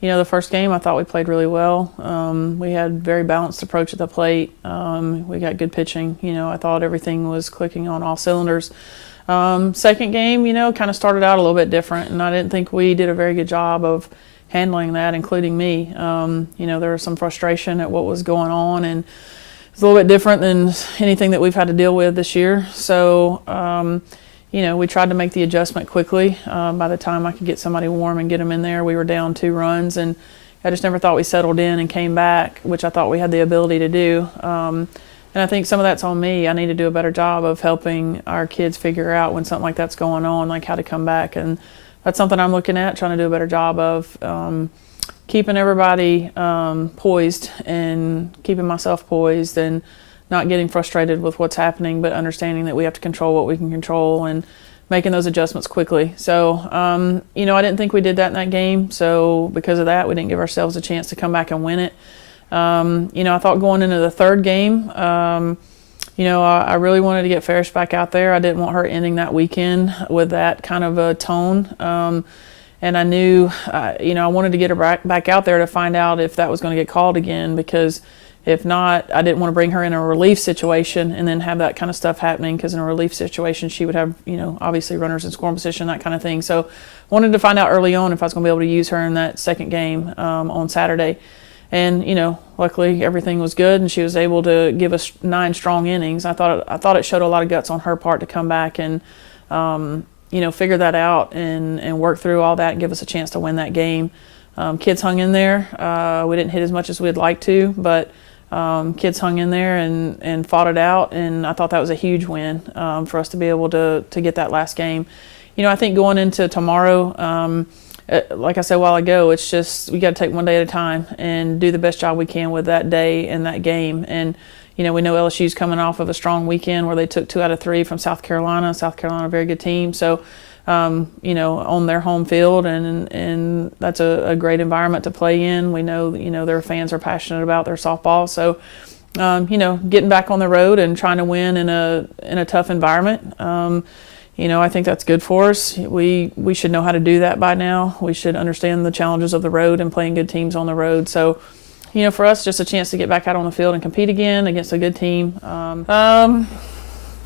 the first game I thought we played really well. We had a very balanced approach at the plate. We got good pitching. I thought everything was clicking on all cylinders. Second game, kind of started out a little bit different, and I didn't think we did a very good job of handling that, including me. There was some frustration at what was going on, and it's a little bit different than anything that we've had to deal with this year. So, we tried to make the adjustment quickly. By the time I could get somebody warm and get them in there, we were down 2 runs, and I just never thought we settled in and came back, which I thought we had the ability to do. And I think some of that's on me. I need to do a better job of helping our kids figure out when something like that's going on, like how to come back. And that's something I'm looking at, trying to do a better job of keeping everybody poised and keeping myself poised and not getting frustrated with what's happening, but understanding that we have to control what we can control and making those adjustments quickly. So, I didn't think we did that in that game. So because of that, we didn't give ourselves a chance to come back and win it. I thought going into the third game, I really wanted to get Ferris back out there. I didn't want her ending that weekend with that kind of a tone. And I knew, I wanted to get her back out there to find out if that was going to get called again, because if not, I didn't want to bring her in a relief situation and then have that kind of stuff happening, because in a relief situation, she would have, obviously runners in scoring position, that kind of thing. So wanted to find out early on if I was going to be able to use her in that second game on Saturday. And, luckily everything was good, and she was able to give us 9 strong innings. I thought it showed a lot of guts on her part to come back and, figure that out and work through all that and give us a chance to win that game. Kids hung in there. We didn't hit as much as we'd like to, but kids hung in there and fought it out, and I thought that was a huge win for us to be able to get that last game. I think going into tomorrow, like I said a while ago, it's just we got to take one day at a time and do the best job we can with that day and that game. And we know LSU's coming off of a strong weekend where they took 2 out of 3 from South Carolina. South Carolina, a very good team. So, on their home field, and that's a great environment to play in. We know, their fans are passionate about their softball. So, getting back on the road and trying to win in a tough environment, I think that's good for us. We should know how to do that by now. We should understand the challenges of the road and playing good teams on the road. So, for us, just a chance to get back out on the field and compete again against a good team.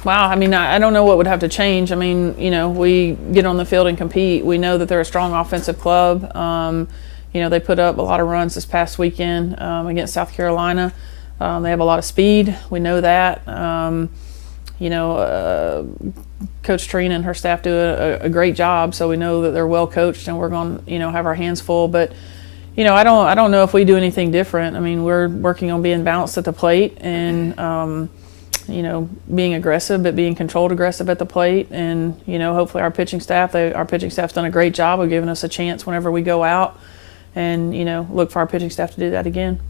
Wow, I don't know what would have to change. We get on the field and compete. We know that they're a strong offensive club. They put up a lot of runs this past weekend against South Carolina. They have a lot of speed. We know that. Coach Trina and her staff do a great job, so we know that they're well coached, and we're going to have our hands full. But I don't know if we do anything different. We're working on being balanced at the plate and being aggressive, but being controlled aggressive at the plate. And hopefully our pitching staff's done a great job of giving us a chance whenever we go out, and look for our pitching staff to do that again.